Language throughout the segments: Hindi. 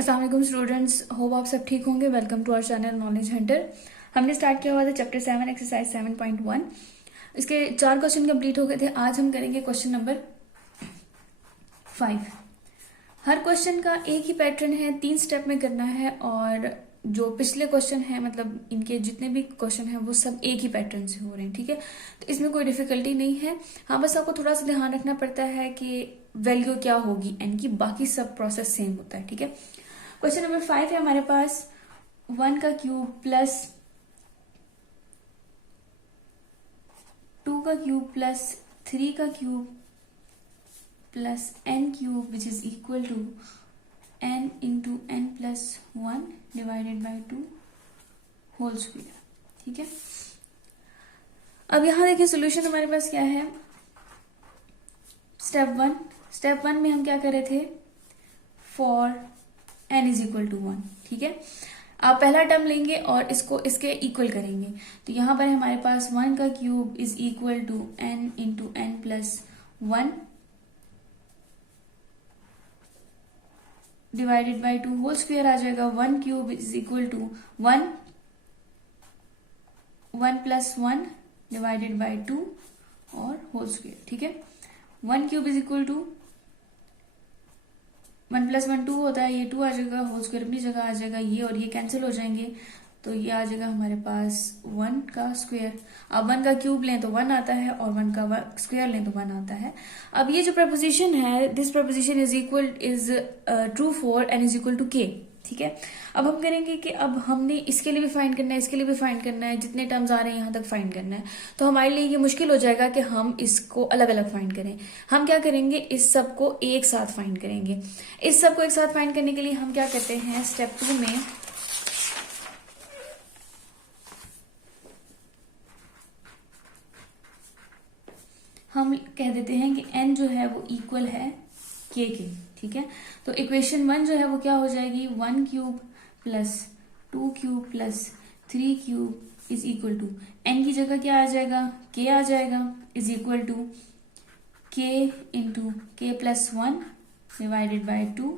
अस्सलाम वालेकुम स्टूडेंट्स, होप आप सब ठीक होंगे। Welcome to our channel knowledge hunter. हमने स्टार्ट किया हुआ था चैप्टर 7 एक्सरसाइज 7.1। इसके 4 क्वेश्चन कंप्लीट हो गए थे। आज हम करेंगे क्वेश्चन नंबर 5। हर क्वेश्चन का एक ही पैटर्न है, 3 स्टेप में करना है और जो पिछले क्वेश्चन है मतलब इनके जितने भी क्वेश्चन हैं वो सब एक ही पैटर्न से हो रहे हैं, ठीक है। तो इसमें कोई डिफिकल्टी नहीं है। हाँ, बस आपको थोड़ा सा ध्यान रखना पड़ता है कि वैल्यू क्या होगी एन की, बाकी सब प्रोसेस सेम होता है, ठीक है। क्वेश्चन नंबर 5 है हमारे पास 1 का क्यूब प्लस 2 का क्यूब प्लस 3 का cube plus n cube which is equal to n into n plus 1 divided by 2 whole square, ठीक है। अब यहां देखिए सोल्यूशन हमारे पास क्या है। स्टेप वन में हम क्या कर रहे थे, for n is equal to 1, ठीक है। आप पहला टर्म लेंगे और इसको इसके इक्वल करेंगे। तो यहां पर हमारे पास 1 का cube is equal to n into n plus 1 divided by 2 whole square आ जाएगा। 1 cube is equal to 1 plus 1 divided by 2 और होल स्क्वायर, ठीक है। 1 cube is equal to 1 plus 1 2 होता है, ये 2 आ जाएगा, होल स्क्वायर अपनी जगह आ जाएगा, ये और ये कैंसिल हो जाएंगे। तो ये आ जाएगा हमारे पास 1 का स्क्वायर। अब 1 का क्यूब लें तो 1 आता है और 1 का स्क्वायर लें तो 1 आता है। अब ये जो प्रपोजिशन है, this proposition is true for n is equal to k, ठीक है। अब हम करेंगे कि अब हमने इसके लिए भी फाइंड करना है, इसके लिए भी फाइंड करना है, जितने टर्म्स आ रहे हैं यहां तक फाइंड करना है। तो हमारे लिए ये मुश्किल हो जाएगा कि हम इसको अलग अलग फाइंड करें। हम क्या करेंगे, इस सब को एक साथ फाइंड करेंगे। इस सब को एक साथ फाइंड करने के लिए हम क्या करते हैं, स्टेप 2 में हम कह देते हैं कि n जो है वो इक्वल है k के, ठीक है। तो इक्वेशन 1 जो है वो क्या हो जाएगी, 1 cube plus 2 cube plus 3 cube is equal to n की जगह क्या आ जाएगा, k आ जाएगा, is equal to k into k plus 1 divided by 2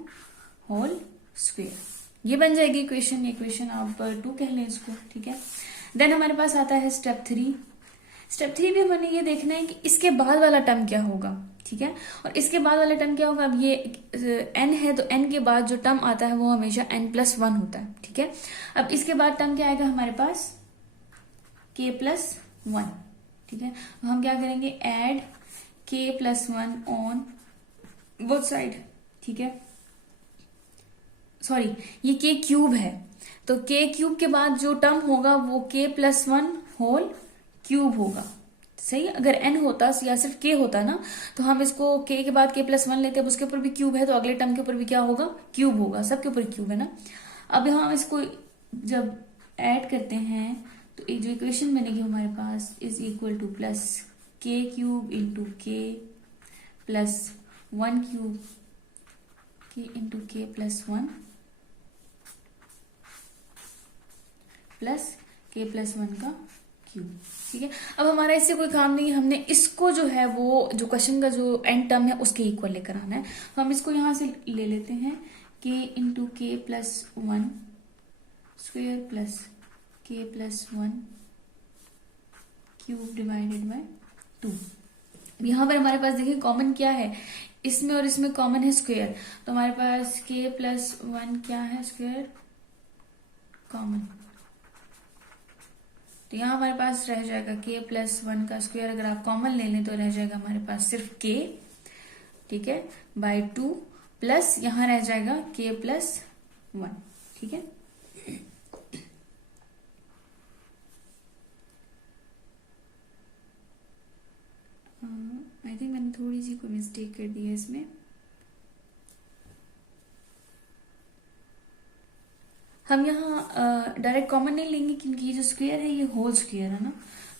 whole square. ये बन जाएगी इक्वेशन। इक्वेशन आप 2 कह लें इसको, ठीक है। देन हमारे पास आता है स्टेप 3। स्टेप 3 भी हमें ये देखना है कि इसके बाद वाला टर्म क्या होगा, ठीक है। और इसके बाद वाला टर्म क्या होगा, अब ये n है तो n के बाद जो टर्म आता है वो हमेशा n प्लस 1 होता है, ठीक है। अब इसके बाद टर्म क्या आएगा हमारे पास, k प्लस 1, ठीक है। तो हम क्या करेंगे, add k plus 1 on both side, ठीक है। सॉरी, ये k क्यूब है, तो k क्यूब के बाद जो टर्म होगा वो k प्लस 1 होल क्यूब होगा, सही। अगर n होता या सिर्फ k होता ना, तो हम इसको k के बाद k प्लस 1 लेते, अब उसके ऊपर भी क्यूब है तो अगले टर्म के ऊपर भी क्या होगा, क्यूब होगा, सबके ऊपर क्यूब है ना। अब यहाँ हम इसको जब ऐड करते हैं तो एक जो इक्वेशन बनेगी हमारे पास is equal to plus k cube into k plus 1 cube k into k plus 1 plus k plus 1 का क्यूब, ठीक है। अब हमारा इससे कोई काम नहीं है, हमने इसको जो है वो जो क्वेश्चन का जो एंड टर्म है उसके इक्वल लेकर आना है। तो हम इसको यहां से ले लेते हैं, k into k plus 1 square plus k plus 1 cube divided by 2। यहां पर हमारे पास देखिए कॉमन क्या है, इसमें और इसमें कॉमन है स्क्वेयर, तो हमारे पास k प्लस 1 क्या है, स्क्वेयर कॉमन। तो यहाँ हमारे पास रह जाएगा k प्लस 1 का स्क्वायर, अगर आप कॉमन ले लें तो रह जाएगा हमारे पास सिर्फ k, ठीक है, बाई 2 प्लस यहाँ रह जाएगा k प्लस 1, ठीक है। आई थिंक मैंने थोड़ी सी कोई मिस्टेक कर दी है इसमें। हम यहाँ डायरेक्ट कॉमन नहीं लेंगे क्योंकि ये जो स्क्वायर है ये होल स्क्वायर है ना,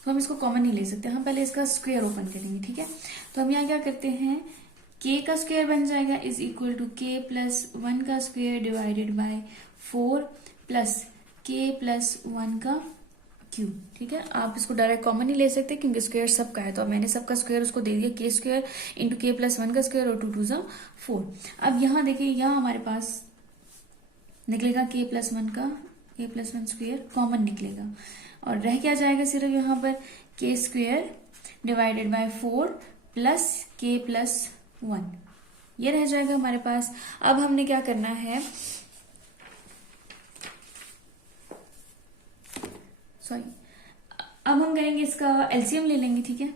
तो हम इसको कॉमन नहीं ले सकते। हम पहले इसका स्क्वायर ओपन करेंगे, ठीक है। तो हम यहाँ क्या करते हैं, k का स्क्वायर बन जाएगा is equal to k plus 1 का square divided by 4 plus k plus 1 का क्यूब, ठीक है। आप इसको डायरेक्ट कॉमन नहीं ले सकते क्योंकि स्क्वायर सबका है, तो अब मैंने सबका स्क्वायर उसको दे दिया, k square into k plus 1 का स्क्वायर और 2 2 4। अब यहाँ देखिए, यहाँ हमारे पास निकलेगा k प्लस वन का k plus one square common निकलेगा और रह क्या जाएगा सिर्फ यहाँ पर k square divided by 4 plus k plus one, ये रह जाएगा हमारे पास। अब हमने क्या करना है, सॉरी, अब हम करेंगे इसका एलसीएम ले लेंगे, ठीक है।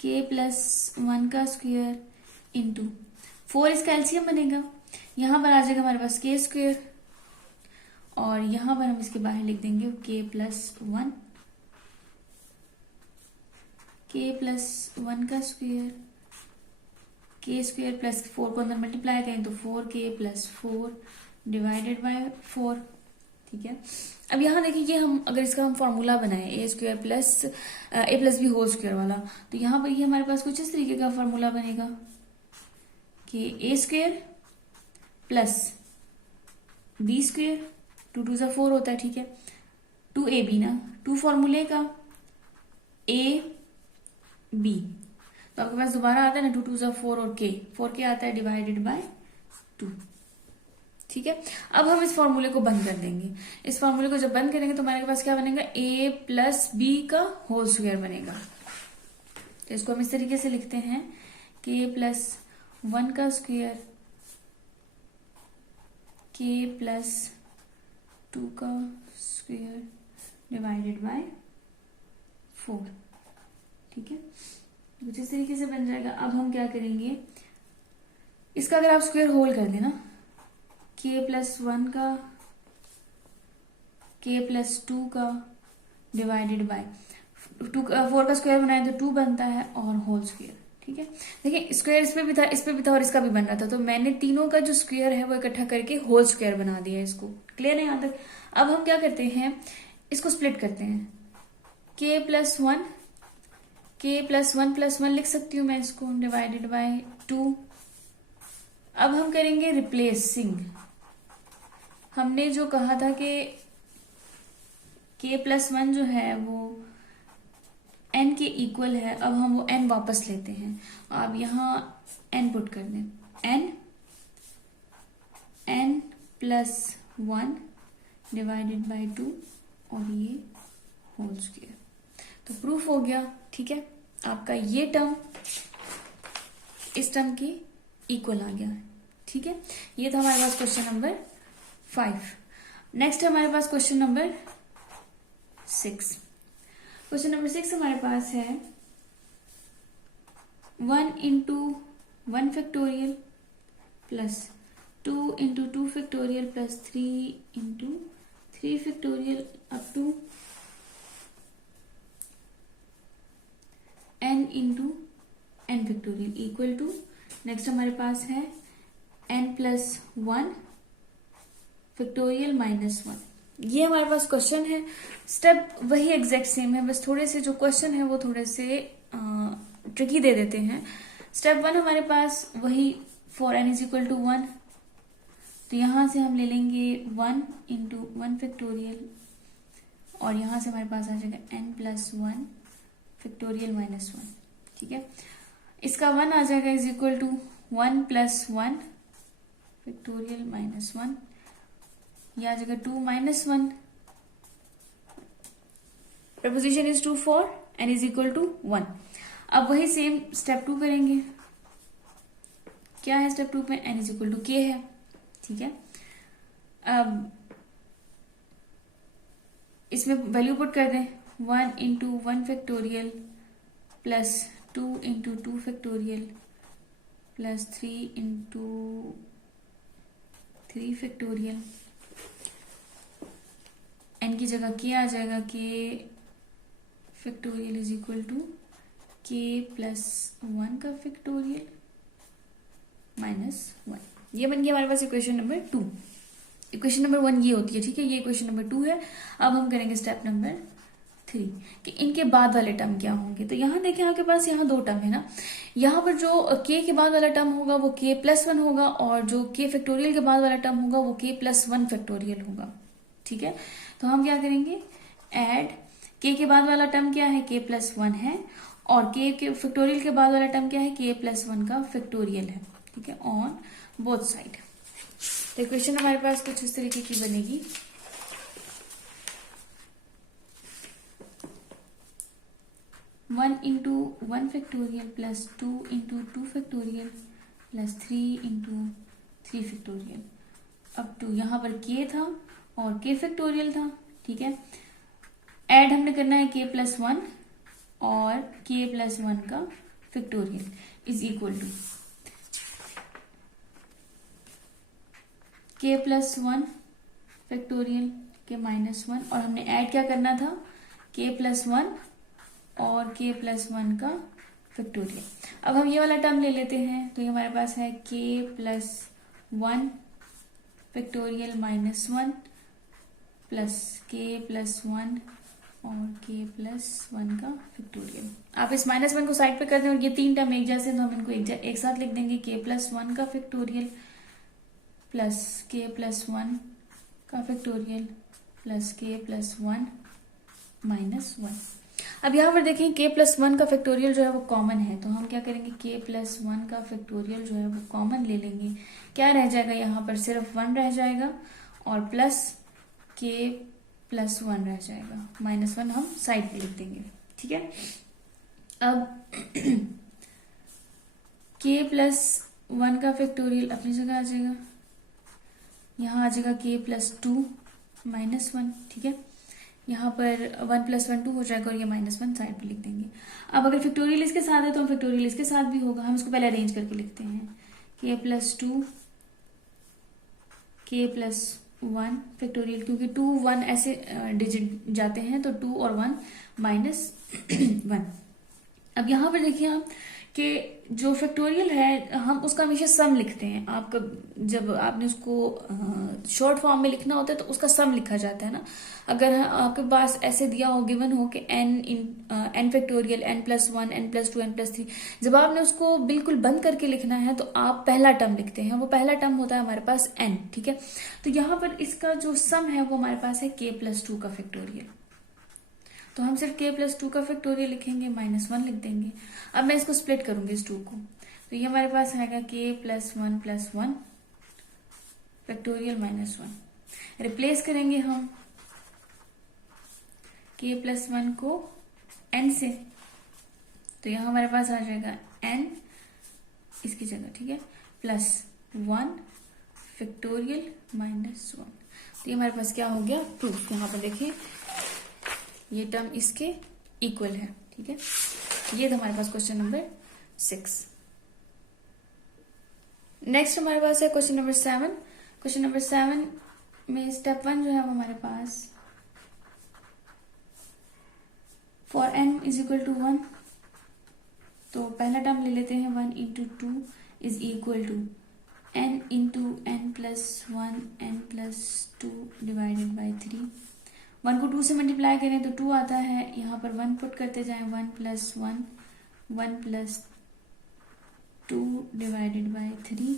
k प्लस वन का स्क्वेयर इंटू 4 इसका एलसीएम बनेगा, यहां पर आ जाएगा हमारे पास k स्क्वेयर और यहां पर हम इसके बाहर लिख देंगे k plus one, k plus one का स्क्वेयर, k स्क्वेयर प्लस 4 को अंदर मल्टीप्लाई करें तो 4k प्लस 4 डिवाइडेड बाय 4, ठीक है। अब यहाँ देखिए ये हम अगर इसका हम फॉर्मूला बनाए ए स्क्वायर प्लस ए प्लस बी होल स्क्वायर वाला, तो यहाँ पर ये हमारे पास कुछ इस तरीके का फॉर्मूला बनेगा कि ए स्क्वायर प्लस बी स्क्वायर, 2 2 सा 4 होता है, ठीक है, 2ab ना, 2 फॉर्मूले का ए बी, तो आपके पास दोबारा आता है ना 2 2 सा 4 और k आता है डिवाइडेड बाय 2, ठीक है। अब हम इस फॉर्मूले को बंद कर देंगे, इस फॉर्मूले को जब बंद करेंगे तो हमारे पास क्या बनेगा, a प्लस बी का होल स्क्वायर बनेगा। तो इसको हम इस तरीके से लिखते हैं k प्लस वन का स्क्वायर, k प्लस 2 का स्क्वायर डिवाइडेड बाय 4, ठीक है। कुछ इस तरीके से बन जाएगा। अब हम क्या करेंगे, इसका अगर आप स्क्वायर होल कर देना, k प्लस वन का, k प्लस 2 का डिवाइडेड बाय 4 का स्क्वायर बनाए तो 2 बनता है और होल स्क्वायर, ठीक है। देखिए स्क्वायर इस पे भी था, इस पे भी था और इसका भी बन रहा था, तो मैंने तीनों का जो स्क्वायर है वो इकट्ठा करके होल स्क्वायर बना दिया इसको। क्लियर है यहाँ तक। अब हम क्या करते हैं, इसको स्प्लिट करते हैं, k plus one, k plus one लिख सकती हूँ मैं इसको डिवाइडेड बाय 2। अब हम करेंगे रिप्लेसिंग, हमने जो कहा था कि k प्लस वन जो है वो n के इक्वल है, अब हम वो n वापस लेते हैं। अब यहाँ n पुट कर दें, n plus one divided by 2 और ये होल स्क्वायर, तो प्रूफ हो गया, ठीक है। आपका ये टर्म इस टर्म की इक्वल आ गया है, ठीक है। ये था हमारे पास क्वेश्चन नंबर 5। नेक्स्ट हमारे पास क्वेश्चन नंबर 6। क्वेश्चन नंबर 6 हमारे पास है 1 into 1 factorial plus 2 into 2 factorial plus 3 into 3 factorial up to n into n factorial equal to, next हमारे पास है n plus one factorial minus one. ये हमारे पास क्वेश्चन है, स्टेप वही एग्जैक्ट सेम है, बस थोड़े से जो क्वेश्चन है वो थोड़े से ट्रिकी दे देते हैं। स्टेप 1 हमारे पास वही for n is equal to 1, तो यहां से हम ले लेंगे 1 इंटू 1 फैक्टोरियल और यहां से हमारे पास आ जाएगा n plus one factorial minus one, ठीक है। इसका 1 आ जाएगा is equal to 1 plus one factorial minus one, ये आ जाएगा 2 minus one, proposition is true for n is equal to 1। अब वही सेम स्टेप 2 करेंगे, क्या है स्टेप 2 में, n is equal to k है, ठीक है। अब इसमें वैल्यू पुट कर दें, 1 into 1 factorial plus 2 into 2 factorial plus 3 into 3 factorial, n की जगह k आ जाएगा, k factorial is equal to k plus 1 का फैक्टोरियल माइनस 1। ये बन गया हमारे पास इक्वेशन नंबर 2। इक्वेशन नंबर 1 ये होती है, ठीक है, ये इक्वेशन नंबर 2 है। अब हम करेंगे स्टेप नंबर 3 कि इनके बाद वाले टर्म क्या होंगे। तो यहाँ देखिए आपके पास यहाँ 2 टर्म है ना, यहाँ पर जो k के बाद वाला टर्म होगा वो k प्लस वन होगा और जो k फैक्टोरियल के बाद वाला टर्म होगा वो k प्लस वन फैक्टोरियल होगा, ठीक है। तो हम क्या करेंगे, ऐड k के बाद वाला टर्म क्या है, k प्लस वन है और k के फैक्टोरियल के बाद वाला टर्म क्या है, k प्लस वन का फैक्टोरियल है, ठीक है, ऑन बोथ साइड। तो इक्वेशन हमारे पास कुछ इस तरीके की बनेगी। One into one factorial plus two into two factorial plus three into three factorial अब टू, यहाँ पर के था और के फैक्टोरियल था, ठीक है। ऐड हमने करना है के प्लस वन और के प्लस वन का फैक्टोरियल इज इक्वल टू के प्लस वन फैक्टोरियल के माइनस वन, और हमने ऐड क्या करना था, के प्लस वन और के प्लस वन का फैक्टोरियल। अब हम ये वाला टर्म ले लेते हैं, तो ये हमारे पास है के plus one factorial minus one plus के प्लस वन और के प्लस वन का फैक्टोरियल। आप इस माइनस वन को साइड पे कर दें और ये तीन टर्म एक जैसे, तो हम इनको एक साथ लिख देंगे, के प्लस वन का फैक्टोरियल प्लस के प्लस वन का फैक्टोरियल प्लस के प्लस वन माइनस वन। अब यहाँ पर देखें के प्लस वन का फैक्टोरियल जो है वो कॉमन है, तो हम क्या करेंगे, के प्लस वन का फैक्टोरियल जो है वो कॉमन ले लेंगे। क्या रह जाएगा, यहाँ पर सिर्फ वन रह जाएगा और प्लस के प्लस वन रह जाएगा, माइनस वन हम साइड पे लिख देंगे, ठीक है। अब के प्लस वन का फैक्टोरियल अपनी जगह आ जाएगा, यहाँ आ जाएगा के प्लस टू माइनस वन, ठीक है। यहाँ पर वन प्लस वन टू हो जाएगा और ये माइनस वन साइड पे लिख देंगे। अब अगर फैक्टोरियल इसके साथ है तो हम फैक्टोरियल इसके साथ भी होगा, हम इसको पहले अरेंज करके लिखते हैं, के प्लस टू के प्लस वन फैक्टोरियल, क्योंकि टू वन ऐसे डिजिट जाते हैं तो टू और वन माइनस वन। अब यहाँ पर देखिए आप कि जो फैक्टोरियल है हम उसका हमेशा सम लिखते हैं। आपका जब आपने उसको शॉर्ट फॉर्म में लिखना होता है तो उसका सम लिखा जाता है ना। अगर आपके पास ऐसे दिया हो, गिवन हो कि n factorial n plus one n plus two n plus three, जब आपने उसको बिल्कुल बंद करके लिखना है तो आप पहला टर्म लिखते हैं, वो पहला टर्म होता है हमारे पास एन, ठीक है। तो यहाँ पर इसका जो सम है वो हमारे पास है के प्लस टू का फैक्टोरियल, तो हम सिर्फ के प्लस टू का फैक्टोरियल लिखेंगे, माइनस वन लिख देंगे। अब मैं इसको स्प्लिट करूंगी इस टू को, तो ये हमारे पास आएगा के plus one factorial minus one. Replace करेंगे हम के प्लस वन को एन से, तो यहाँ हमारे पास आ जाएगा एन इसकी जगह, ठीक है, plus one factorial minus one. तो ये हमारे पास क्या हो गया, प्रूफ। यहाँ पर देखिए ये टर्म इसके इक्वल है, ठीक है। ये था हमारे पास क्वेश्चन नंबर 6। नेक्स्ट हमारे पास है क्वेश्चन नंबर 7। क्वेश्चन नंबर 7 में स्टेप 1 जो है वो हमारे पास for n is equal to 1, तो पहला टर्म ले लेते हैं, 1 into two is equal to n into n plus one n plus two divided by 3। 1 को 2 से मल्टीप्लाई करें तो 2 आता है, यहाँ पर 1 पुट करते जाएं, 1 plus one 1 plus two divided by 3,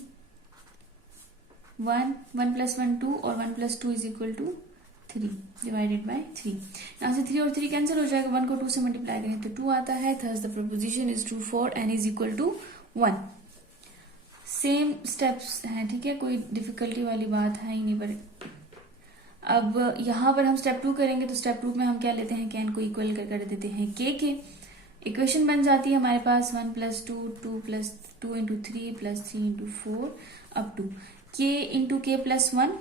1 plus one 2 और 1 plus two is equal to 3 divided by 3। यहाँ से 3 और 3 कैंसिल हो जाएगा, 1 को 2 से मल्टीप्लाई करें तो 2 आता है, thus the proposition is true for n is equal to 1। Same steps हैं, ठीक है, कोई डिफिकल्टी वाली बात है ही नहीं। पर अब यहाँ पर हम स्टेप 2 करेंगे, तो स्टेप 2 में हम क्या लेते हैं, के n को इक्वल कर देते हैं के। इक्वेशन बन जाती है हमारे पास 1 plus two 2 plus 2 into 3 plus 3 into 4 up to k into k plus one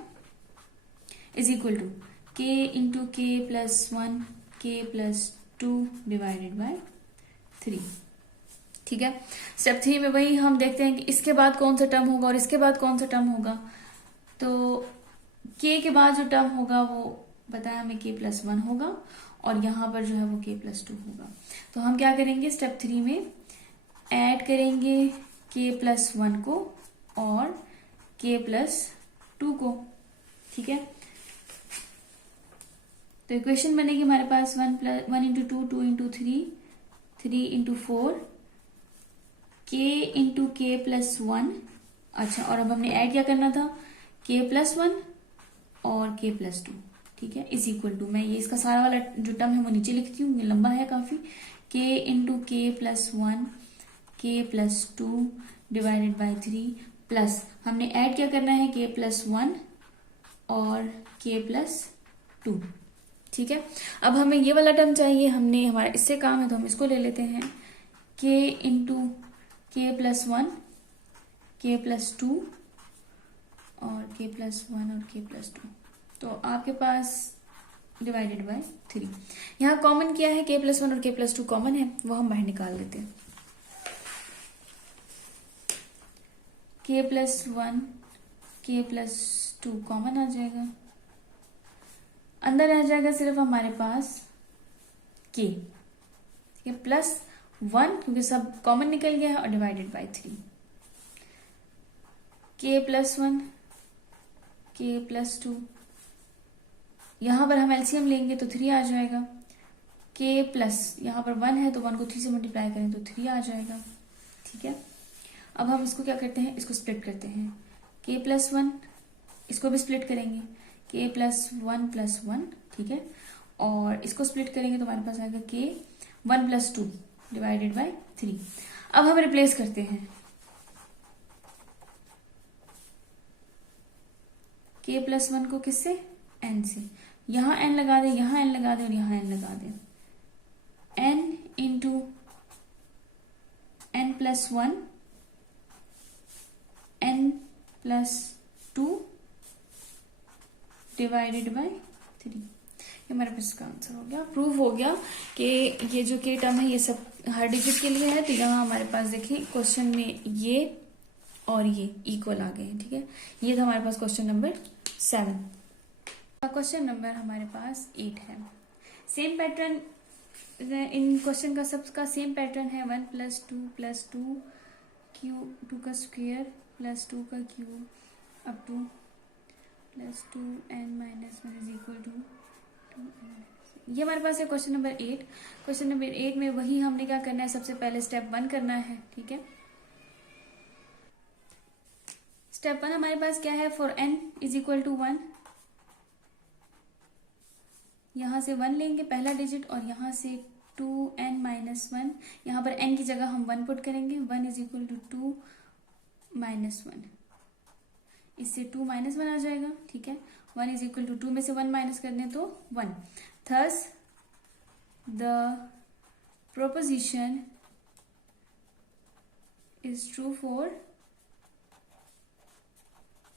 is equal to k into k plus one k plus two divided by 3, ठीक है। स्टेप 3 में वही हम देखते हैं कि इसके बाद कौन सा टर्म होगा और इसके बाद कौन सा टर्म होगा। तो के के बाद जो टर्म होगा वो बताया हमें के प्लस वन होगा और यहाँ पर जो है वो के प्लस टू होगा। तो हम क्या करेंगे, स्टेप 3 में ऐड करेंगे के प्लस वन को और के प्लस टू को, ठीक है। तो इक्वेशन बनेगी हमारे पास 1 इंटू टू 2 इंटू 3 इंटू 4 के इंटू के प्लस वन। अच्छा, और अब हमने ऐड क्या करना था, के प्लस वन और के प्लस टू, ठीक है, इज इक्वल टू, मैं ये इसका सारा वाला जो टर्म है वो नीचे लिखती हूँ, ये लंबा है काफी, के into k plus one k plus two divided by 3 plus हमने ऐड क्या करना है, k प्लस 1 और k प्लस 2। ठीक है, अब हमें ये वाला टर्म चाहिए, हमने हमारा इससे काम है तो हम इसको ले लेते हैं, k into k plus 1, k plus 2 और k प्लस 1 और k प्लस 2। तो आपके पास डिवाइडेड बाय 3। यहाँ कॉमन क्या है, k प्लस 1 और k प्लस 2 कॉमन है, वो हम बाहर निकाल देते हैं। k plus 1 k plus 2 common आ जाएगा, अंदर रह जाएगा सिर्फ हमारे पास k, ये प्लस 1 क्योंकि सब कॉमन निकल गया है और divided by 3। k plus 1 k plus 2, यहां पर हम एलसीएम लेंगे तो 3 आ जाएगा। k प्लस यहां पर 1 है तो 1 को 3 से मल्टीप्लाई करें तो 3 आ जाएगा। ठीक है, अब हम इसको क्या करते हैं, इसको स्प्लिट करते हैं, k प्लस 1 इसको भी स्प्लिट करेंगे, k प्लस 1 प्लस 1। ठीक है, और इसको स्प्लिट करेंगे तो हमारे पास आएगा k 1 प्लस 2 डिवाइडेड बाय 3। अब हम रिप्लेस करते हैं, k प्लस 1 को किससे, n से, यहां n लगा दे, यहां n लगा दे और यहां n लगा दे, n into n plus 1 n plus 2 divided by 3। ये हमारे पास इसका आंसर हो गया। प्रूव हो गया कि ये जो के टर्म है ये सब हर डिजिट के लिए है। तो यहाँ हमारे पास देखिए क्वेश्चन में ये और ये इक्वल आ गए हैं। ठीक है, ये था हमारे पास क्वेश्चन नंबर 7। क्वेश्चन नंबर हमारे पास 8 है। सेम पैटर्न इन क्वेश्चन का सबका सेम पैटर्न है, 1 प्लस 2 प्लस 2 क्यूब 2 का स्क्वायर प्लस 2 का cube up to plus 2n minus 1 is equal to 2n। ये हमारे पास है क्वेश्चन नंबर 8। क्वेश्चन नंबर 8 में वही हमने क्या करना है, सबसे पहले स्टेप 1 करना है। ठीक है, स्टेप 1 हमारे पास क्या है, for n is equal to 1, यहां से 1 लेंगे पहला डिजिट और यहां से 2n माइनस 1, यहां पर n की जगह हम 1 पुट करेंगे, 1 इज इक्वल टू 2 माइनस 1, इससे 2 माइनस 1 आ जाएगा। ठीक है, 1 इज इक्वल टू 2 में से 1 माइनस कर दें तो 1। Thus the proposition is true for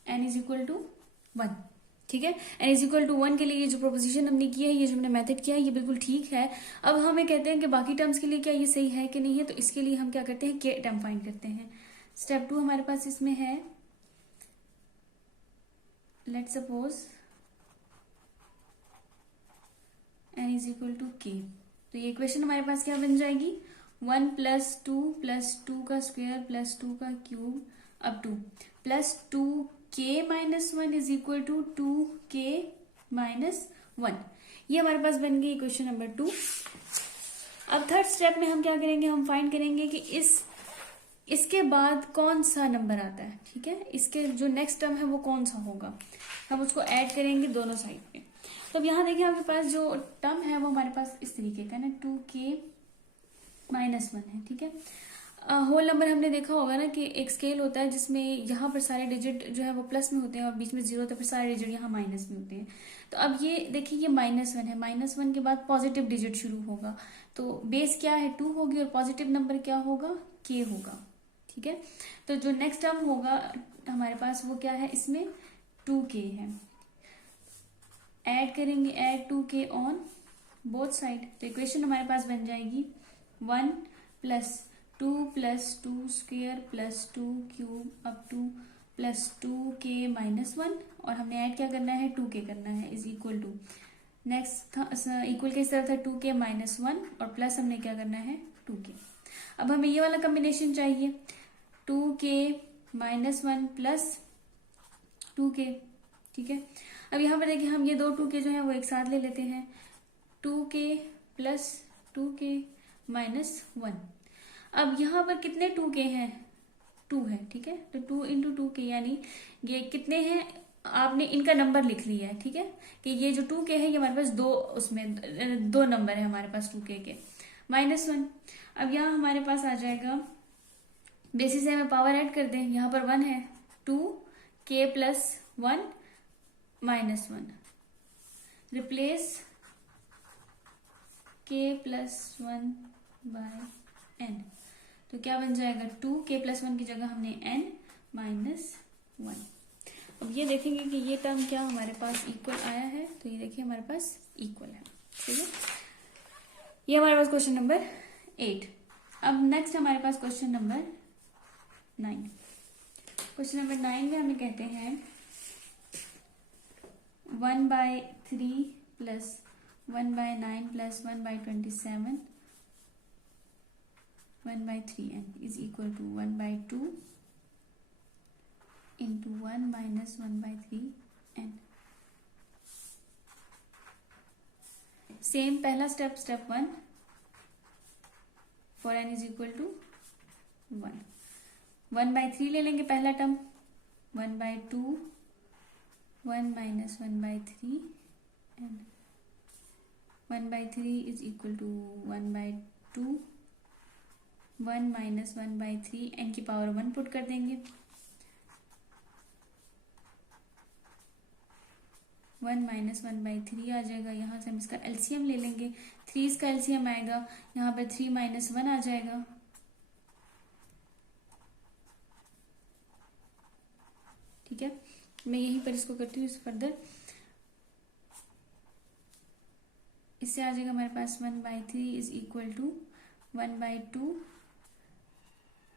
n is equal to 1। ठीक है, n इज इक्वल टू 1 के लिए ये जो प्रोपोजिशन हमने किया है, ये जो हमने मेथड किया है, ये बिल्कुल ठीक है। अब हमें कहते हैं कि बाकी टर्म्स के लिए क्या ये सही है कि नहीं है, तो इसके लिए हम क्या करते हैं, के टर्म फाइंड करते हैं। स्टेप 2 हमारे पास इसमें है, let suppose n is equal to k, तो ये इक्वेशन हमारे पास क्या बन जाएगी, 1 प्लस 2 का स्क्वायर प्लस 2 का cube up to plus 2k minus 1 is equal to 2k minus 1। ये हमारे पास बन गई इक्वेशन नंबर 2। अब थर्ड स्टेप में हम क्या करेंगे, हम फाइंड करेंगे कि इसके बाद कौन सा नंबर आता है। ठीक है, इसके जो नेक्स्ट टर्म है वो कौन सा होगा, हम उसको ऐड करेंगे दोनों साइड पे। तो अब यहाँ देखिए हमारे पास जो टर्म है वो हमारे पास इस तरीके का ना, 2k माइनस 1 है। ठीक है, होल नंबर हमने देखा होगा ना कि एक स्केल होता है जिसमें यहाँ पर सारे डिजिट जो है वो प्लस में होते हैं और बीच में 0 होता है, फिर सारे डिजिट यहाँ माइनस में होते हैं। तो अब ये देखिए ये -1 है, -1 के बाद पॉजिटिव डिजिट शुरू होगा, तो बेस क्या है 2 होगी और पॉजिटिव नंबर क्या होगा, k होगा। ठीक है, तो जो नेक्स्ट टर्म होगा हमारे पास वो क्या है, इसमें 2k है, ऐड करेंगे, add 2k on both side, तो इक्वेशन हमारे पास बन जाएगी 1 plus 2 plus 2 square plus 2 cube up to plus 2k minus 1, और हमने ऐड क्या करना है, 2k करना है, is equal to next equal के तरफ था 2k माइनस 1 और प्लस हमने क्या करना है 2k। अब हमें ये वाला कॉम्बिनेशन चाहिए, 2k माइनस 1 प्लस 2k। ठीक है, अब यहाँ पर देखिए हम ये दो 2k जो है वो एक साथ ले लेते हैं, 2k प्लस 2k माइनस 1। अब यहाँ पर कितने 2k हैं, 2 है। ठीक है, तो 2 इंटू 2k यानी ये कितने हैं, आपने इनका नंबर लिख लिया है। ठीक है, कि ये जो 2k है ये हमारे पास दो नंबर है हमारे पास 2k के, -1। अब यहाँ हमारे पास आ जाएगा, बेसिस से हमें पावर ऐड कर दें, यहाँ पर 1 है 2k+1 -1, replace k+1 bye n, तो क्या बन जाएगा 2k+1 की जगह हमने n-1। अब ये देखेंगे कि ये टर्म क्या हमारे पास इक्वल आया है, तो ये देखिए हमारे पास इक्वल है। ठीक है, ये हमारे पास क्वेश्चन नंबर 8। अब नेक्स्ट हमारे पास क्वेश्चन नंबर 9। क्वेश्चन नंबर 9 में हमें कहते हैं 1/3 + 1/9 + 1/27 1/3n is equal to 1/2 into 1 - 1/3n। Same पहला step 1 for n is equal to 1। 1/3 ले लेंगे पहला term, 1/2 1 - 1/3n। 1/3 is equal to 1/2 1 - 1/3, n की पावर 1 पुट कर देंगे, 1 - 1/3 आ जाएगा। यहाँ से हम इसका एलसीएम ले लेंगे, 3 इसका एलसीएम आएगा, यहाँ पे 3 - 1 आ जाएगा, ठीक है। मैं यहीं पर इसको करती हूँ फर्दर, इससे आ जाएगा हमारे पास 1/3 इज इक्वल टू 1/2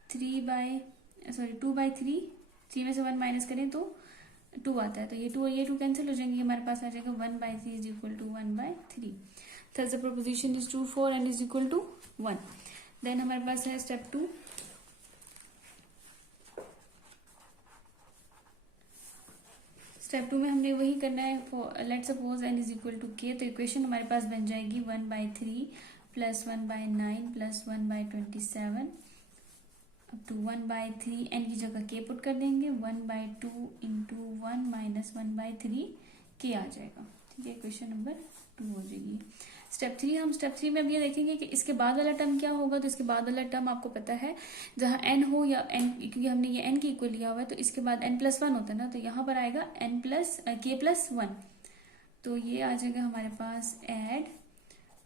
2/3, 3 में से 1 माइनस करें तो 2 आता है, तो ये 2 और ये 2 कैंसिल हो जाएंगे, हमारे पास आ जाएगा 1/3 is equal to 1/3। Third the proposition is true for n is equal to 1। Then हमारे पास है स्टेप 2। स्टेप 2 में हमने वही करना है, let suppose n is equal to k, तो इक्वेशन हमारे पास बन जाएगी 1/3 + 1/9 + 1/27 अप टू 1/3, n की जगह k पुट कर देंगे, 1/2 into 1 - 1/3 k आ जाएगा। ठीक है, इक्वेशन नंबर 2 हो जाएगी। स्टेप 3 में अब ये देखेंगे कि इसके बाद वाला टर्म क्या होगा, तो इसके बाद वाला टर्म आपको पता है जहां n हो या n, क्योंकि हमने ये n की इक्वल लिया हुआ है, तो इसके बाद n+1 होता है ना, तो यहाँ पर आएगा k+1, तो ये आ जाएगा हमारे पास add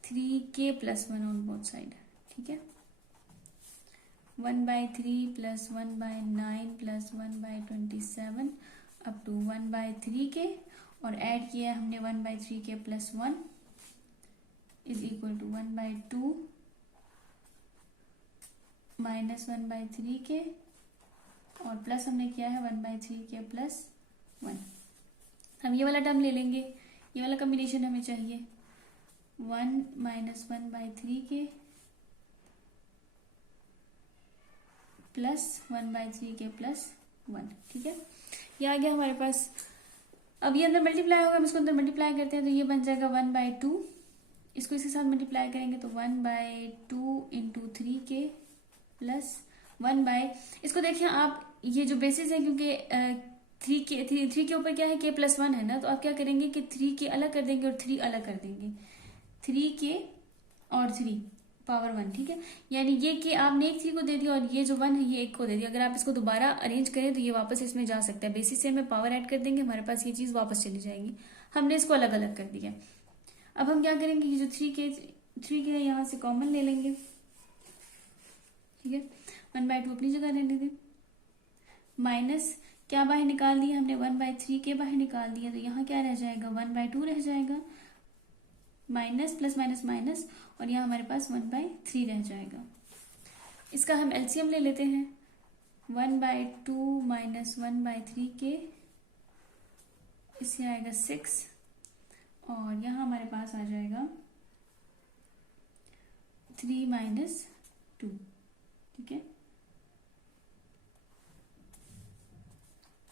3k+1 on both side. ठीक है, 1/3 + 1/9 + 1/27 अप टू 1/3k, और ऐड किया हमने 1/3k + 1 is equal to 1/2 - 1/3k, और प्लस हमने किया है 1/3k + 1। हम ये वाला टर्म ले लेंगे, ये वाला कॉम्बिनेशन हमें चाहिए, 1 - 1/3k + 1/3k + 1। ठीक है, ये आ गया हमारे पास। अब ये अंदर मल्टीप्लाई होगा, हम इसको अंदर मल्टीप्लाई करते हैं, तो ये बन जाएगा 1/2, इसको इसके साथ मल्टीप्लाई करेंगे तो 1/2 into 3k + इसको देखिए आप, ये जो बेसिस है, क्योंकि 3 के ऊपर क्या है, k+1 है ना, तो आप क्या करेंगे कि 3k अलग कर देंगे और 3 अलग कर देंगे, 3k और 3 पावर 1। ठीक है, यानी ये कि आपने एक 3 को दे दिया और ये जो 1 है ये 1 को दे दिया। अगर आप इसको दोबारा अरेंज करें तो ये वापस इसमें जा सकता है, बेसिस से हमें पावर ऐड कर देंगे, हमारे पास ये चीज वापस चली जाएगी। हमने इसको अलग अलग कर दिया। अब हम क्या करेंगे, ये जो 3k है यहाँ से कॉमन ले लेंगे। ठीक है, 1/2 अपनी जगह रहने दें, माइनस क्या बाहर निकाल दिया हमने, 1/3k बाहर निकाल दिया, तो यहाँ क्या रह जाएगा, 1/2 रह जाएगा, माइनस प्लस माइनस माइनस, और यहाँ हमारे पास 1/3 रह जाएगा। इसका हम एलसीएम ले लेते हैं, 1/2 - 1/3k, इससे आएगा 6, और यहाँ हमारे पास आ जाएगा 3 - 2। ठीक है,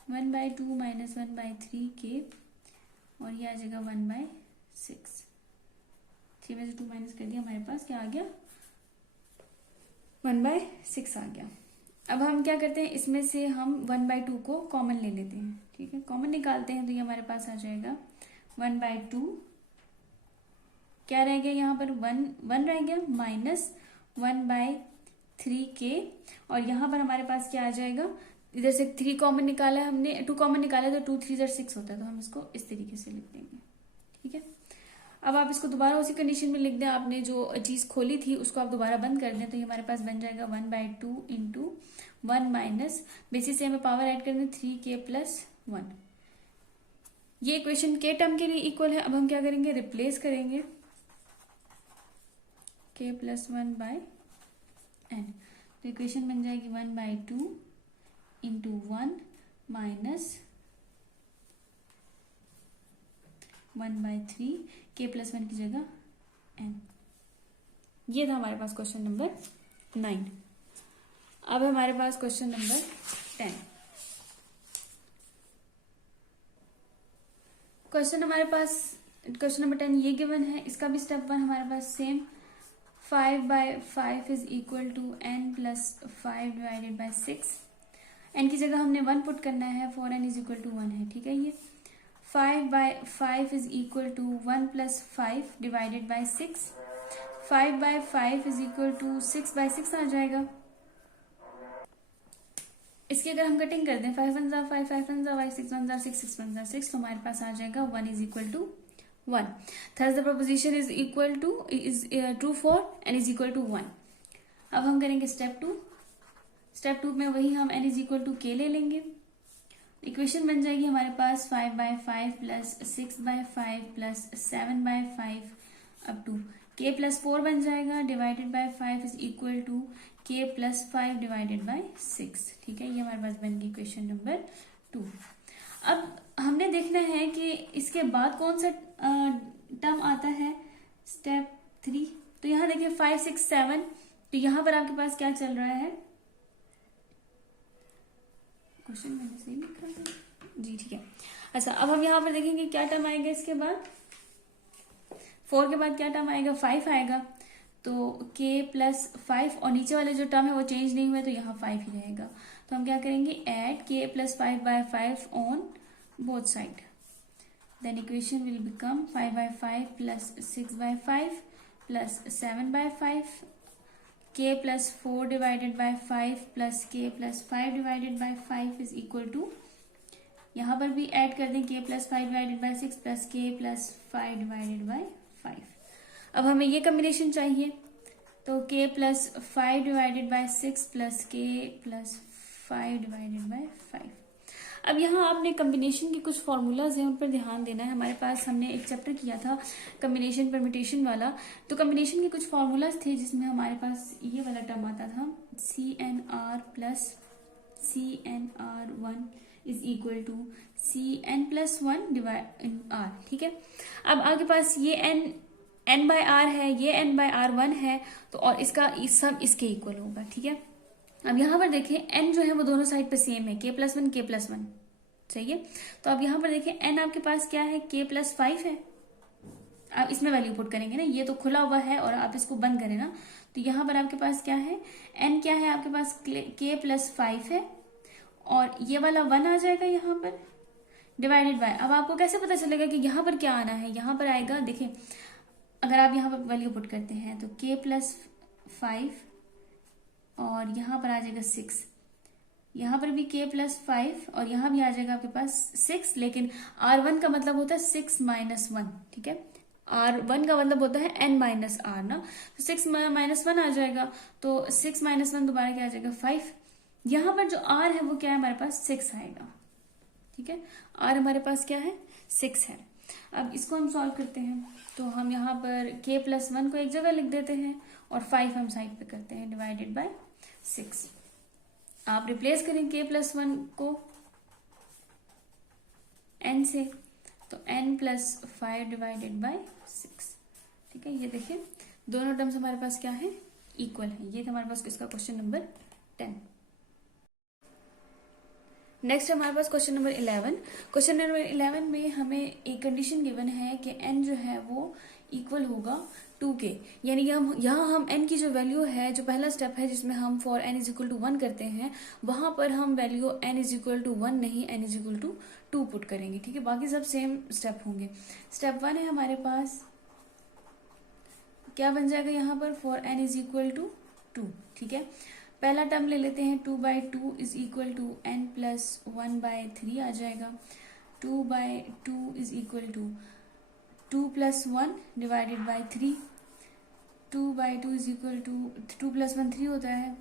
1/2 - 1/3k, और ये आ जाएगा 1/6। 3 में से 2 माइनस कर दिया, हमारे पास क्या आ गया, 1/6 आ गया। अब हम क्या करते हैं, इसमें से हम 1/2 को कॉमन ले लेते हैं। ठीक है, कॉमन निकालते हैं, तो ये हमारे पास आ जाएगा 1/2, क्या रह गया यहाँ पर, 1 रह गया, माइनस 1/3k, और यहाँ पर हमारे पास क्या आ जाएगा, इधर से 3 कॉमन निकाला है हमने, 2 कॉमन निकाला है, तो 2 3 6 होता है, तो हम इसको इस तरीके से लिख देंगे। ठीक है, अब आप इसको दोबारा उसी कंडीशन में लिख दें, आपने जो चीज खोली थी उसको आप दोबारा बंद कर दें, तो ये हमारे पास बन जाएगा 1/2 इंटू 1 माइनस, बेसिस से हमें पावर ऐड करनी 3k+1। ये इक्वेशन के टर्म के लिए इक्वल है। अब हम क्या करेंगे, रिप्लेस करेंगे k+1/n, तो इक्वेशन बन जाएगी 1/2 इंटू 1 माइनस 1/3 k+1 की जगह n। ये था हमारे पास क्वेश्चन नंबर 9। अब हमारे पास क्वेश्चन नंबर 10। क्वेश्चन नंबर 10 ये गिवन है, इसका भी स्टेप 1 हमारे पास same, 5/5 is equal to n+5/6। n की जगह हमने 1 पुट करना है, for n is equal to 1 है। ठीक है, ये 5/5 is equal to 1 + 5 divided by 6। 5/5 is equal to 6/6 आ जाएगा। इसकी अगर हम कटिंग कर दें, 5 1 5 5 1 5 6 1 6 6 1 6, तो हमारे पास आ जाएगा 1 is equal to 1। Thus the proposition is equal to is true for n is equal to 1। अब हम करेंगे स्टेप 2। स्टेप 2 में वही हम n is equal to k ले लेंगे। इक्वेशन बन जाएगी हमारे पास 5/5 plus 6/5 plus 7/5 up to k+4 बन जाएगा, divided by 5 is equal to k+5 divided by 6। ठीक है, ये हमारे पास बन गई इक्वेशन नंबर 2। अब हमने देखना है कि इसके बाद कौन सा टर्म आता है, स्टेप 3। तो यहाँ देखिए 5 6 7, तो यहाँ पर आपके पास क्या चल रहा है, क्वेश्चन मैंने सही लिखा है जी, ठीक है। अच्छा, अब हम यहाँ पर देखेंगे क्या टर्म आएगा इसके बाद, 4 के बाद क्या टर्म आएगा, 5 आएगा, तो k+5 और नीचे वाले जो टर्म है वो चेंज नहीं हुए, तो यहाँ 5 ही रहेगा। तो हम क्या करेंगे, add k+5/5 on both side, then equation will become 5/5 plus 6/5 plus 7/5 k+4 divided by 5 plus k+5 divided by 5 is equal to, यहाँ पर भी ऐड कर दें k+5 divided by 6 plus k+5 divided by 5। अब हमें ये कॉम्बिनेशन चाहिए, तो k+5 divided by 6 plus k+5 divided by 5। अब यहाँ आपने कॉम्बिनेशन के कुछ फॉर्मूलाज हैं, उन पर ध्यान देना है। हमारे पास हमने एक चैप्टर किया था कॉम्बिनेशन परम्यूटेशन वाला, तो कॉम्बिनेशन के कुछ फॉर्मूलाज थे जिसमें हमारे पास ये वाला टर्म आता था, CNR plus CNR1 is equal to CN+1 divide R। ठीक है, अब आपके पास ये n/r है, ये n/r1 है, तो और इसका सब इसके इक्वल होगा। ठीक है, अब यहाँ पर देखें n जो है वो दोनों साइड पे सेम है, k+1 k+1, सही है। तो अब यहाँ पर देखें n आपके पास क्या है, k+5 है। आप इसमें वैल्यू पुट करेंगे ना, ये तो खुला हुआ है और आप इसको बंद करें ना, तो यहाँ पर आपके पास क्या है, n क्या है आपके पास k+5 है, और ये वाला 1 आ जाएगा यहाँ पर, डिवाइडेड बाय, अब आपको कैसे पता चलेगा कि यहाँ पर क्या आना है, यहाँ पर आएगा, देखिए अगर आप यहाँ पर वैल्यू पुट करते हैं तो k+5 और यहाँ पर आ जाएगा 6, यहाँ पर भी k+5 और यहाँ भी आ जाएगा आपके पास 6, लेकिन R1 का मतलब होता है 6 - 1। ठीक है, R1 का मतलब होता है n-r ना, तो 6 - 1 आ जाएगा, तो 6 - 1 दोबारा क्या आ जाएगा 5। यहाँ पर जो R है वो क्या है हमारे पास 6 आएगा। ठीक है, R हमारे पास क्या है 6 है। अब इसको हम सॉल्व करते हैं, तो हम यहाँ पर k+1 को एक जगह लिख देते हैं और 5 हम साइड पे करते हैं, डिवाइडेड बाय 6। आप रिप्लेस करें k+1 को n से, तो n+5 डिवाइडेड बाय 6। ठीक है, ये देखिए दोनों टर्म्स हमारे पास क्या है, इक्वल है। ये था हमारे पास इसका क्वेश्चन नंबर 10। नेक्स्ट हमारे पास क्वेश्चन नंबर 11। क्वेश्चन नंबर 11 में हमें एक कंडीशन गिवन है कि n जो है वो इक्वल होगा 2k, यानी यहाँ हम n की जो वैल्यू है, जो पहला स्टेप है जिसमें हम for n is equal to 1 करते हैं, वहां पर हम value n is equal to 1 नहीं, n is equal to 2 put करेंगे। ठीक है, बाकी सब सेम स्टेप होंगे। स्टेप 1 है हमारे पास, क्या बन जाएगा यहाँ पर, for n is equal to 2। ठीक है, पहला टर्म ले लेते हैं, 2/2 is equal to n plus 1/3 आ जाएगा। 2/2 is equal to 2 plus 1 divided by 3। 2/2 is equal to 2 plus 1 3 होता है,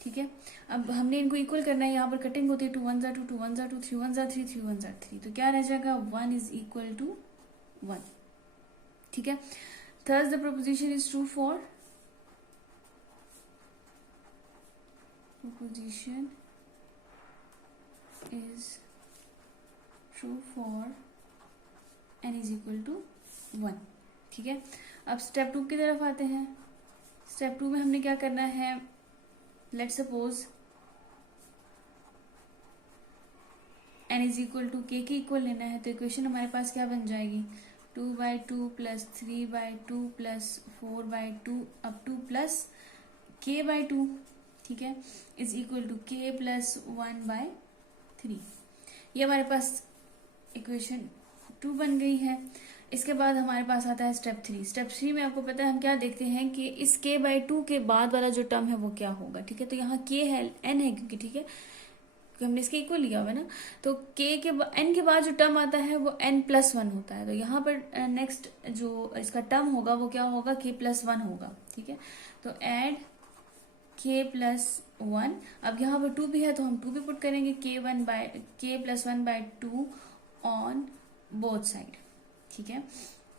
ठीक है। अब हमने इनको इक्वल करना है, यहाँ पर कटिंग होती है, 2 1 2 2 1 2 3 1 3 3 1 3, तो क्या रह जाएगा 1 इज इक्वल टू 1, ठीक है। Thus the proposition is true for proposition is true for n is equal to 1, ठीक है। अब स्टेप 2 की तरफ आते हैं। स्टेप 2 में हमने क्या करना है, let suppose n is equal to k के इक्वल लेना है, तो इक्वेशन हमारे पास क्या बन जाएगी, 2/2 plus 3/2 plus 4/2 up to plus k/2, ठीक है, is equal to k plus 1/3। ये हमारे पास इक्वेशन 2 बन गई है। इसके बाद हमारे पास आता है स्टेप 3। स्टेप 3 में आपको पता है हम क्या देखते हैं कि इस k/2 के बाद वाला जो टर्म है वो क्या होगा, ठीक है। तो यहाँ k है, n है क्योंकि, ठीक है, हमने इसके इक्वल लिया हुआ है ना, तो n के बाद जो टर्म आता है वो n प्लस 1 होता है। तो यहाँ पर नेक्स्ट जो इसका टर्म होगा वो क्या होगा, k प्लस 1 होगा, ठीक है। तो एड k प्लस 1, अब यहाँ पर 2 भी है तो हम 2 भी पुट करेंगे, k plus 1/2 on both side, ठीक है।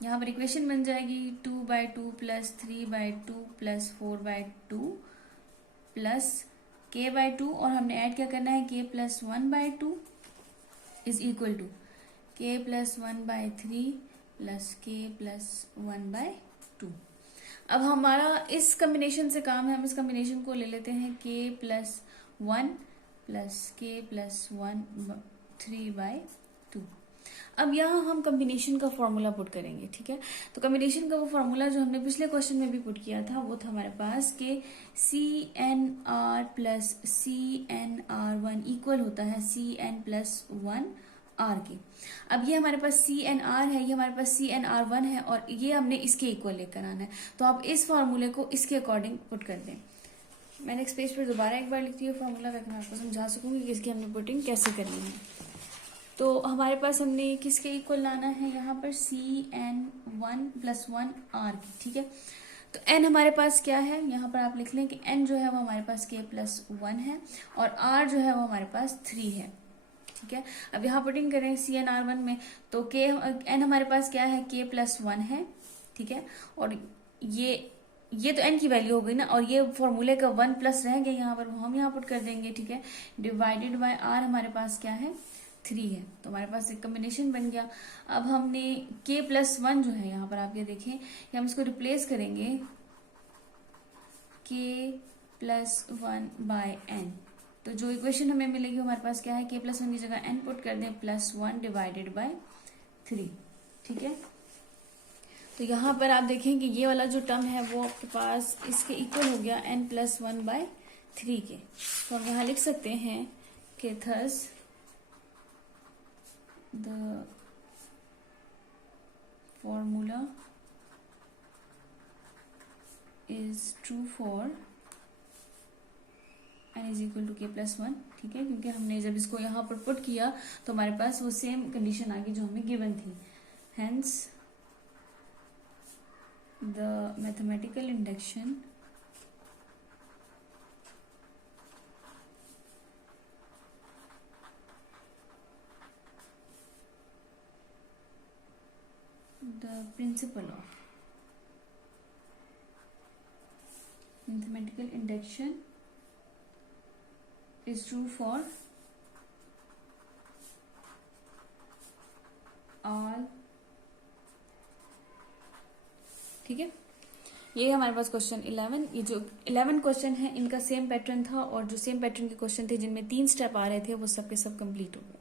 यहाँ पर इक्वेशन बन जाएगी 2/2 प्लस 3/2 प्लस 4/2 प्लस k/2, और हमने ऐड क्या करना है, k plus 1/2 is equal to k plus 1/3 plus k plus 1/2। अब हमारा इस कॉम्बिनेशन से काम है, हम इस कॉम्बिनेशन को ले लेते हैं k plus 1 plus k plus 1 3/2। अब यहाँ हम कॉम्बिनेशन का फॉर्मूला पुट करेंगे, ठीक है। तो कॉम्बिनेशन का वो फॉर्मूला जो हमने पिछले क्वेश्चन में भी पुट किया था वो था हमारे पास कि CNR प्लस CNR1 इक्वल होता है CN प्लस 1 R के। अब ये हमारे पास CNR है, ये हमारे पास CNR1 है, और ये हमने इसके इक्वल लेकर आना है। तो आप इस फॉर्मूले को इसके अकॉर्डिंग पुट कर दें। मैं नेक्स्ट पेज पर दोबारा एक बार लिखती हूँ फॉर्मूला, ताकि मैं आपको समझा सकूंगी कि इसकी हमने पुटिंग कैसे करनी है। तो हमारे पास हमने किसके इक्वल लाना है, यहाँ पर CN1 प्लस 1 R की, ठीक है। तो n हमारे पास क्या है, यहाँ पर आप लिख लें कि n जो है वो हमारे पास k प्लस 1 है, और r जो है वो हमारे पास 3 है, ठीक है। अब यहाँ पुटिंग करें CNR1 में, तो n हमारे पास क्या है, k प्लस 1 है, ठीक है। और ये तो n की वैल्यू हो गई ना, और ये फॉर्मूले का 1 प्लस रह गया यहाँ पर, वो हम यहाँ पुट कर देंगे, ठीक है। डिवाइडेड बाय r हमारे पास क्या है, 3 है। तो हमारे पास एक कॉम्बिनेशन बन गया। अब हमने k प्लस 1 जो है यहाँ पर आप ये देखें, ये हम इसको रिप्लेस करेंगे k प्लस 1/n। तो जो इक्वेशन हमें मिलेगी हमारे पास क्या है, k प्लस 1 की जगह n पुट कर दें प्लस 1 डिवाइडेड बाय 3, ठीक है। तो यहाँ पर आप देखें कि ये वाला जो टर्म है वो आपके पास इसके इक्वल हो गया n प्लस 1/3 के। तो हम यहाँ लिख सकते हैं कि thus the formula is true for n is equal to k plus 1, ठीक है। क्योंकि हमने जब इसको यहाँ पर पुट किया तो हमारे पास वो सेम कंडीशन आ गई जो हमें गिवन थी। Hence the mathematical induction the principle of mathematical induction is true for all, ठीक है। ये हमारे पास क्वेश्चन 11, ये जो 11 क्वेश्चन है इनका सेम पैटर्न था, और जो सेम पैटर्न के क्वेश्चन थे जिनमें 3 स्टेप आ रहे थे वो सब के सब कंप्लीट हो गए।